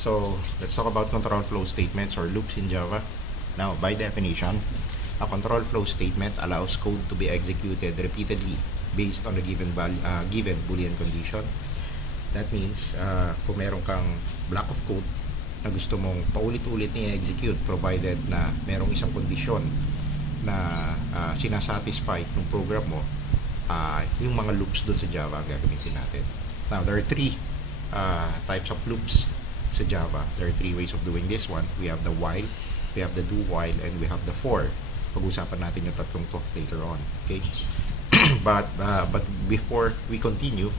So let's talk about control flow statements or loops in Java. Now, by definition, a control flow statement allows code to be executed repeatedly based on a given Boolean condition. That means, kung meron kang block of code na gusto mong paulit-ulit na i-execute provided na merong isang kondisyon na sinasatisfy ng program mo, yung mga loops dun sa Java ang gagamitin natin. Now, there are three types of loops sa Java. There are three ways of doing this one. We have the while, we have the do while, and we have the for. Pag-usapan natin yung tatlong to later on. Okay? But before we continue,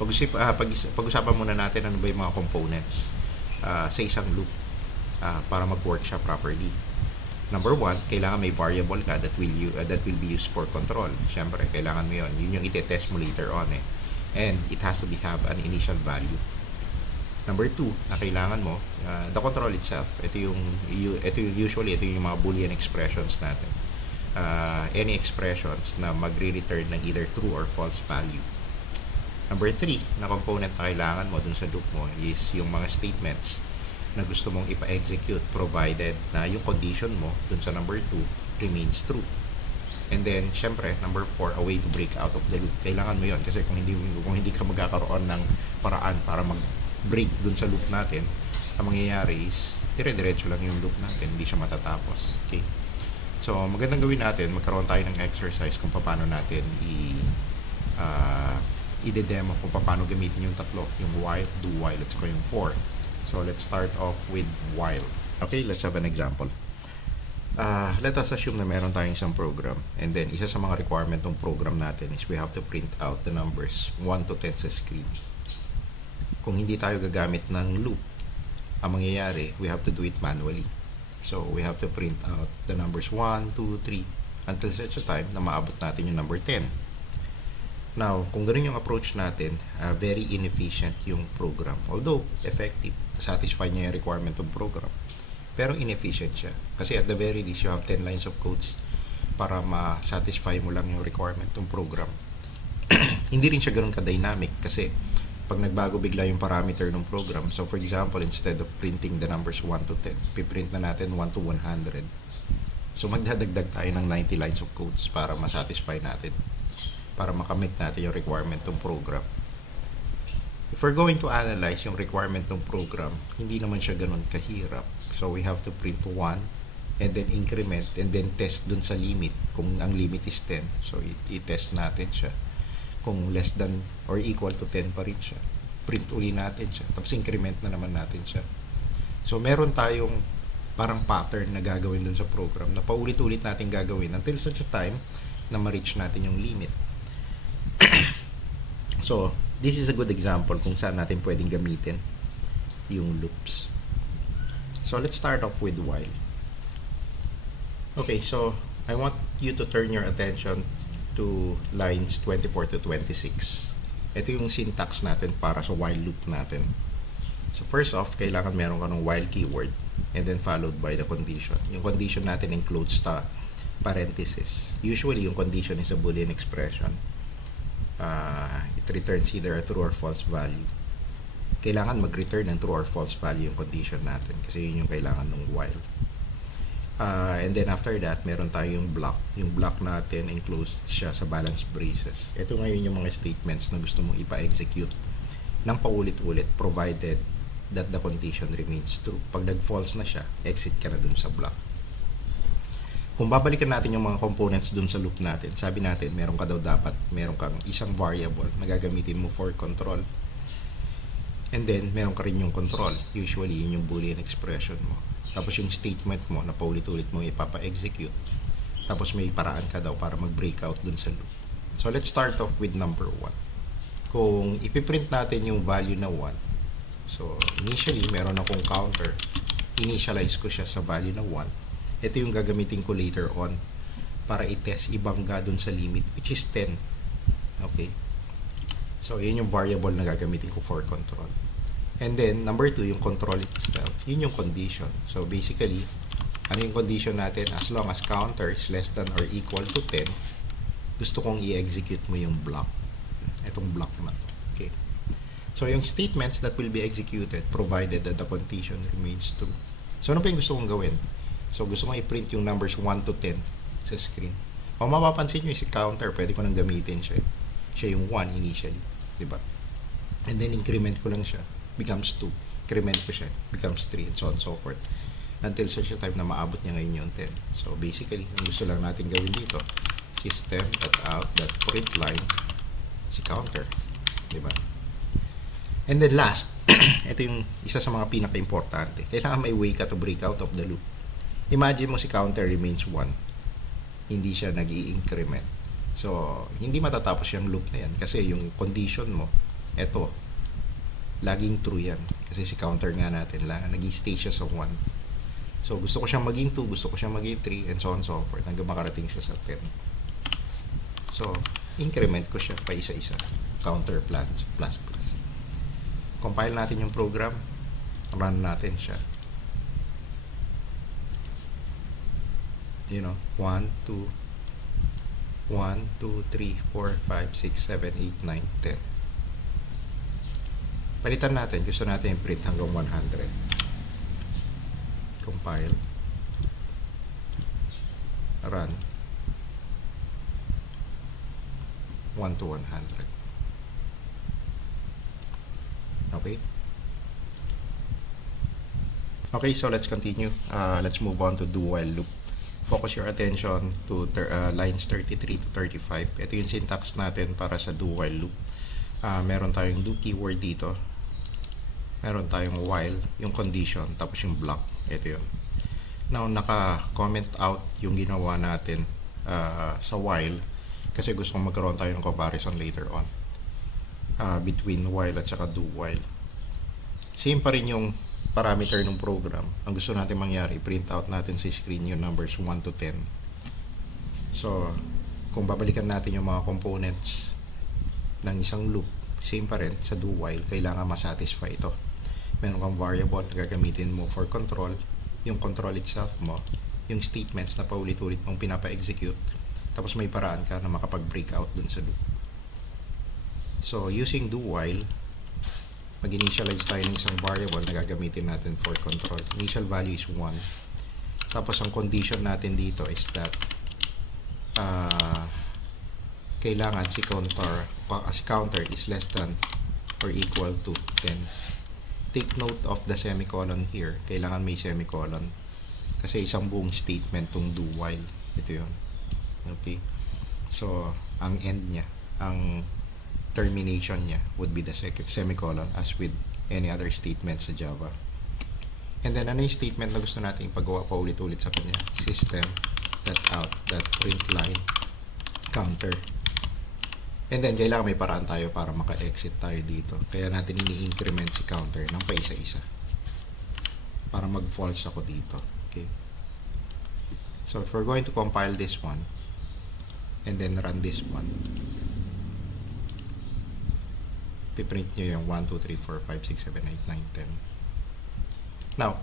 pag-usapan muna natin ano ba yung mga components sa isang loop para mag-work siya properly. Number one, kailangan may variable ka that will be used for control. Siyempre, kailangan mo yun. Yun yung ite-test mo later on eh. And it has to have an initial value. Number two, na kailangan mo, the control itself. Ito yung mga Boolean expressions natin. Any expressions na magre-return ng either true or false value. Number three, na component na kailangan mo dun sa loop mo is yung mga statements na gusto mong ipa-execute provided na yung condition mo dun sa number 2 remains true. And then, syempre, number 4, a way to break out of the loop. Kailangan mo yon kasi kung hindi ka magkakaroon ng paraan para mag-break dun sa loop natin, ang mangyayari is dire-diretso lang yung loop natin, hindi siya matatapos. Okay? So, magandang gawin natin, magkaroon tayo ng exercise kung paano natin i-demo kung paano gamitin yung tatlo, yung while, do while, at saka yung for. So, let's start off with while. Okay, let's have an example. Let us assume na meron tayong isang program, and then isa sa mga requirement ng program natin is we have to print out the numbers 1 to 10 sa screen. Kung hindi tayo gagamit ng loop, ang mangyayari, we have to do it manually. So, we have to print out the numbers 1, 2, 3 until such a time na maabot natin yung number 10. Now, kung ganun yung approach natin, very inefficient yung program. Although, effective, satisfy niya yung requirement ng program. Pero inefficient siya. Kasi at the very least, you have 10 lines of codes para ma-satisfy mo lang yung requirement ng program. Hindi rin siya ganun ka-dynamic kasi pag nagbago bigla yung parameter ng program, so for example, instead of printing the numbers 1 to 10, piprint na natin 1 to 100. So, magdadagdag tayo ng 90 lines of codes para ma-satisfy natin, para makamit natin yung requirement ng program. If we're going to analyze yung requirement ng program, hindi naman siya ganun kahirap. So, we have to print 1 and then increment and then test dun sa limit. Kung ang limit is 10, so i-test natin siya. Kung less than or equal to 10 pa rin siya, print uli natin siya. Tapos increment na naman natin siya. So, meron tayong parang pattern na gagawin dun sa program na paulit-ulit natin gagawin until such a time na ma-reach natin yung limit. So, this is a good example kung saan natin pwedeng gamitin yung loops. So, let's start off with while. Okay, so I want you to turn your attention to lines 24 to 26. Ito yung syntax natin para sa while loop natin. So, first off, kailangan meron ka ng while keyword and then followed by the condition. Yung condition natin includes the parenthesis. Usually, yung condition is a Boolean expression. It returns either a true or false value. Kailangan mag-return ng true or false value yung condition natin kasi yun yung kailangan ng while. And then after that, meron tayong block. Yung block natin enclosed siya sa balance braces. Ito ngayon yung mga statements na gusto mong ipa-execute ng paulit-ulit provided that the condition remains true. Pag nag-false na siya, exit ka na dun sa block. Kung babalikan natin yung mga components dun sa loop natin, sabi natin, meron kang isang variable na gagamitin mo for control. And then, meron ka rin yung control. Usually, yun yung Boolean expression mo. Tapos yung statement mo na paulit-ulit mo ipapa-execute. Tapos may paraan ka daw para mag-breakout dun sa loop. So, let's start off with number 1. Kung ipiprint natin yung value na 1, so, initially, meron akong counter. Initialize ko siya sa value na 1. Ito yung gagamitin ko later on para i-test ibangga dun sa limit which is 10. Okay? So, yun yung variable na gagamitin ko for control. And then, number 2, yung control itself. Yun yung condition. So, basically, ano yung condition natin? As long as counter is less than or equal to 10, gusto kong i-execute mo yung block. Itong block na to. Okay? So, yung statements that will be executed provided that the condition remains true. So, ano pa yung gusto kong gawin? So, gusto kong i-print yung numbers 1 to 10 sa screen. Kung mapapansin nyo, si counter, pwede ko nang gamitin siya. Siya yung 1 initially. Diba? And then, increment ko lang siya. Becomes 2. Increment ko siya. Becomes 3 and so on and so forth. Until such a time na maabot niya ngayon yung 10. So, basically, ang gusto lang natin gawin dito, system.out.println si counter. Diba? And then last, ito yung isa sa mga pinaka-importante. Kailangan may way ka to break out of the loop. Imagine mo si counter remains 1. Hindi siya nag-i-increment. So, hindi matatapos yung loop na yan. Kasi yung condition mo, eto, laging true yan. Kasi si counter nga natin, nag-i-stay siya sa 1. So, gusto ko siyang maging 2, gusto ko siyang maging 3, and so on and so forth. Hanggang makarating siya sa 10. So, increment ko siya pa isa-isa. Counter plus. Compile natin yung program. Run natin siya. 1, 2, 3, 4, 5, 6, 7, 8, 9, 10. Palitan natin. Gusto natin i-print hanggang 100. Compile. Run. 1 to 100. Okay? Okay, so let's continue. Let's move on to do while loop. Focus your attention to lines 33 to 35. Ito yung syntax natin para sa do while loop. Meron tayong do keyword dito. Meron tayong while, yung condition, tapos yung block. Ito yun. Now, naka-comment out yung ginawa natin sa while kasi gusto kong magkaroon tayo ng comparison later on between while at saka do while. Same pa rin yung parameter ng program. Ang gusto natin mangyari, print out natin sa screen yung numbers 1 to 10. So, kung babalikan natin yung mga components ng isang loop, same pa rin sa do while, kailangan masatisfy ito. Meron kang variable na gagamitin mo for control, yung control itself mo, yung statements na paulit-ulit mong pinapa-execute, tapos may paraan ka na makapag-break out dun sa loop. So, using do while, mag-initialize tayo ng isang variable na gagamitin natin for control. Initial value is 1. Tapos, ang condition natin dito is that kailangan si counter is less than or equal to 10. Take note of the semicolon here. Kailangan may semicolon. Kasi isang buong statement tong do while. Ito yun. Okay? So, ang end niya, ang termination niya would be the semicolon as with any other statement sa Java. And then, ano yung statement na gusto natin ipagawa pa ulit-ulit sa kanya? System.out.println counter. And then, kailangan may paraan tayo para maka-exit tayo dito. Kaya natin ini-increment si counter ng paisa-isa. Para mag-false ako dito. Okay? So, if we're going to compile this one, and then run this one, piprint nyo yung 1, 2, 3, 4, 5, 6, 7, 8, 9, 10. Now,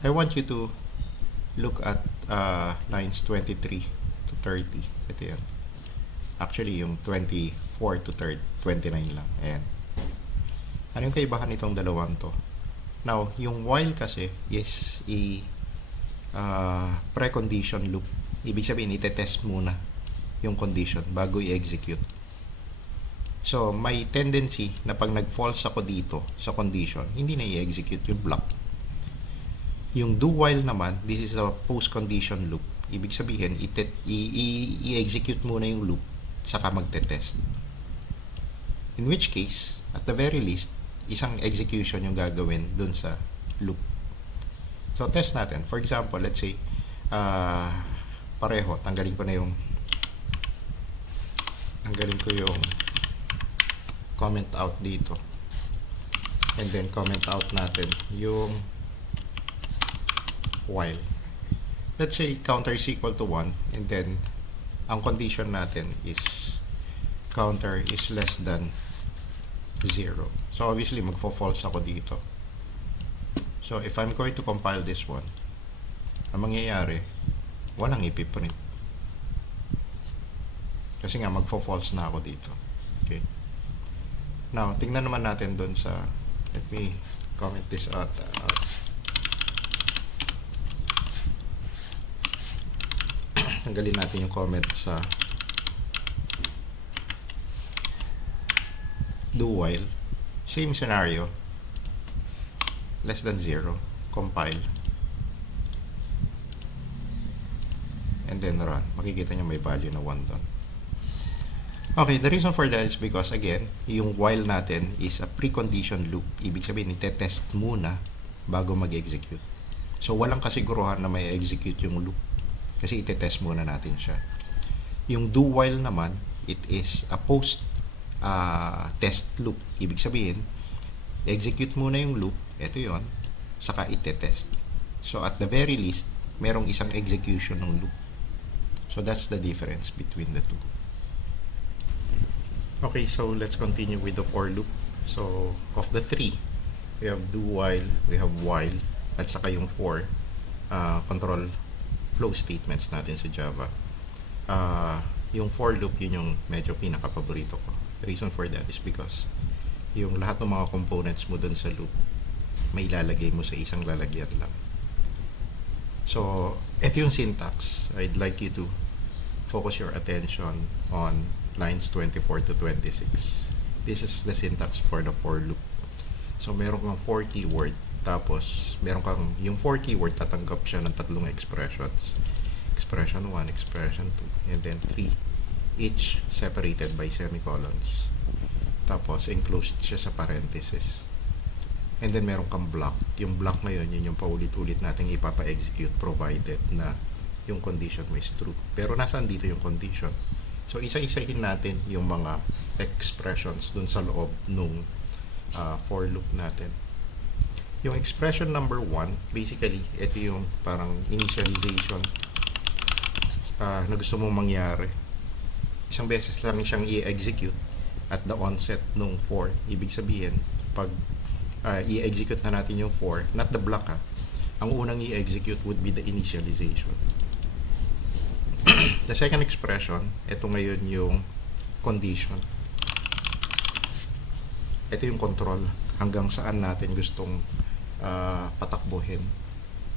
I want you to look at lines 23 to 30. Ito yan. Actually, yung 24 to 29 lang. Ayan. Ano yung kaibahan nitong dalawang to? Now, yung while kasi is precondition loop. Ibig sabihin, ite-test muna yung condition bago i-execute. So, may tendency na pag nag-false ako dito sa condition, hindi na i-execute yung block. Yung do while naman, this is a post-condition loop. Ibig sabihin, i-execute muna yung loop saka magte-test. In which case, at the very least, isang execution yung gagawin dun sa loop. So, test natin. For example, let's say, pareho, tanggalin ko yung comment out dito. And then, comment out natin yung while. Let's say, counter is equal to 1, and then, ang condition natin is counter is less than 0. So, obviously, magfo-false ako dito. So, if I'm going to compile this one, ang mangyayari, walang ipiprint. Kasi nga, magfo-false na ako dito. Okay. Now, tingnan naman natin doon sa, let me comment this out. Tanggalin natin yung comment sa do while. Same scenario. Less than 0. Compile. And then run. Makikita nyo may value na 1 doon. Okay, the reason for that is because, again, yung while natin is a precondition loop. Ibig sabihin, itetest muna bago mag-execute. So, walang kasiguruhan na may execute yung loop. Kasi itetest muna natin siya. Yung do while naman, it is a post test loop. Ibig sabihin, execute muna yung loop. Ito yon, saka itetest. So, at the very least, merong isang execution ng loop. So, that's the difference between the two. Okay, so let's continue with the for loop. So, of the three, we have do while, we have while, at saka yung for, control flow statements natin sa Java. Yung for loop, yun yung medyo pinaka-paborito ko. The reason for that is because yung lahat ng mga components mo dun sa loop, may ilalagay mo sa isang lalagyan lang. So, ito yung syntax. I'd like you to focus your attention on lines 24 to 26. This is the syntax for the for loop. So, meron kang 4 keyword, tapos meron kang, yung 4 keyword, tatanggap siya ng tatlong expressions. Expression 1, expression 2, and then 3, each separated by semicolons. Tapos, enclosed siya sa parenthesis. And then, meron kang block. Yung block ngayon, yun yung paulit-ulit natin ipapa-execute provided na yung condition mo is true. Pero, nasaan dito yung condition? So, isa-isahin natin yung mga expressions dun sa loob nung for loop natin. Yung expression number 1, basically, ito yung parang initialization na gusto mong mangyari. Isang beses lang siyang i-execute at the onset nung for. Ibig sabihin, pag i-execute na natin yung for, not the block ang unang i-execute would be the initialization. The second expression, ito ngayon yung condition. Ito yung control. Hanggang saan natin gustong patakbuhin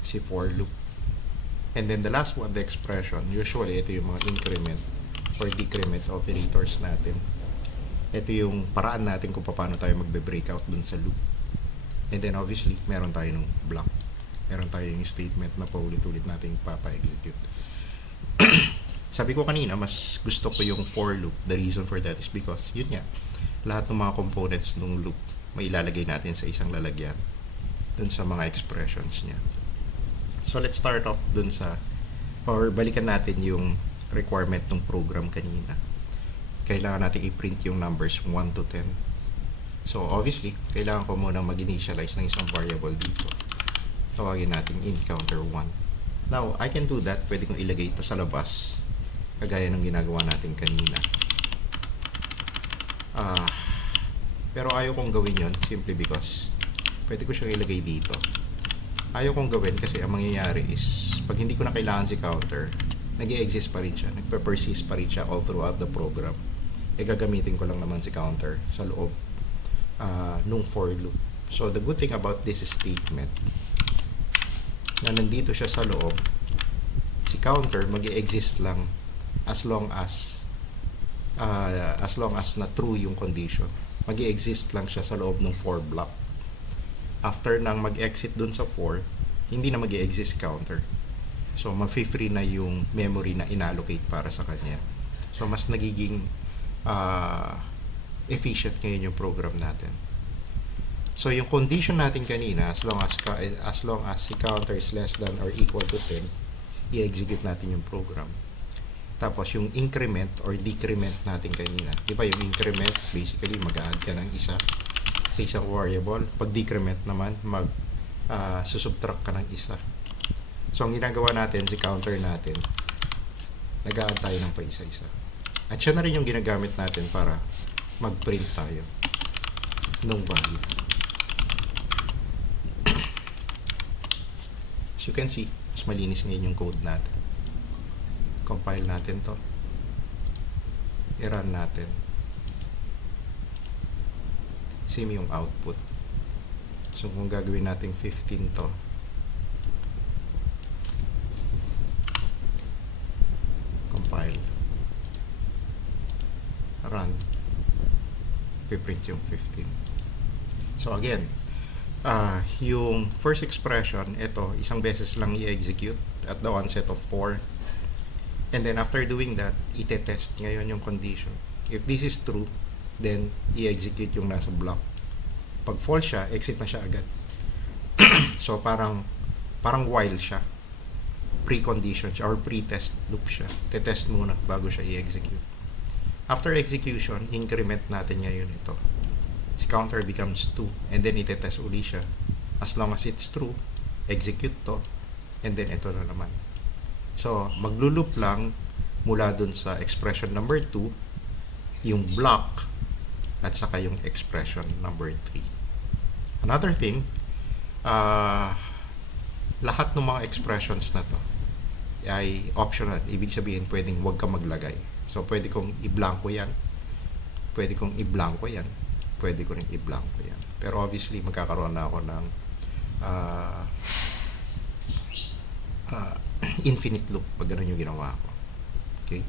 si for loop. And then the last one, the expression. Usually, ito yung mga increment or decrement operators natin. Ito yung paraan natin kung paano tayo magbe-breakout dun sa loop. And then obviously, meron tayo ng block. Meron tayo yung statement na paulit-ulit natin papa-execute. Sabi ko kanina, mas gusto ko yung for loop. The reason for that is because, yun nga, lahat ng mga components ng loop, may ilalagay natin sa isang lalagyan dun sa mga expressions niya. So, let's start off dun sa, or balikan natin yung requirement ng program kanina. Kailangan natin i-print yung numbers 1 to 10. So, obviously, kailangan ko muna mag-initialize ng isang variable dito. Tawagin natin int counter 1. Now, I can do that. Pwede kong ilagay ito sa labas. Kagaya ng ginagawa natin kanina. Pero ayaw kong gawin yon simply because pwede ko siyang ilagay dito. Ayaw kong gawin kasi ang mangyayari is pag hindi ko na kailangan si counter, nag-i-exist pa rin siya, nagpe-persist pa rin siya all throughout the program. Gagamitin ko lang naman si counter sa loob nung for loop. So the good thing about this statement na nandito siya sa loob, si counter mag-i-exist lang as long as na true yung condition. Mag-i-exist lang siya sa loob ng for block. After nang mag-exit dun sa for, hindi na mag-i-exist si counter. So mag-free na yung memory na inallocate para sa kanya. So mas nagiging efficient ngayon yung program natin. So yung condition natin kanina, as long as si counter is less than or equal to 10, i-execute natin yung program. Tapos yung increment or decrement natin kanina, di ba yung increment, basically mag-add ka ng isa sa isang variable. Pag decrement naman, susubtract ka ng isa. So ang ginagawa natin, si counter natin, nag-add tayo ng pa isa-isa. At siya na rin yung ginagamit natin para mag-print tayo ng value. As you can see, mas malinis ngayon yung code natin. Compile natin to. I-run natin. same yung output. So kung gagawin natin 15 to, compile, run, piprint yung 15. So again, yung first expression, ito, isang beses lang i-execute at the onset of 4. And then after doing that, ite-test ngayon yung condition. If this is true, then i-execute yung nasa block. Pag false siya, exit na siya agad. So parang while siya. Precondition siya or pre-test loop siya. Te-test muna bago siya i-execute. After execution, increment natin ngayon ito. Si counter becomes 2 and then ite-test uli siya. As long as it's true, execute to and then ito na naman. So maglo-loop lang mula dun sa expression number 2, yung block at saka yung expression number 3. Another thing, lahat ng mga expressions na to ay optional. Ibig sabihin pwedeng wag ka maglagay. So pwede kong i-blanco yan, pwede kong i-blanco yan, pwede ko rin i-blanco yan. Pero obviously magkakaroon na ako ng infinite loop pag ganun yung ginawa ko. Okay?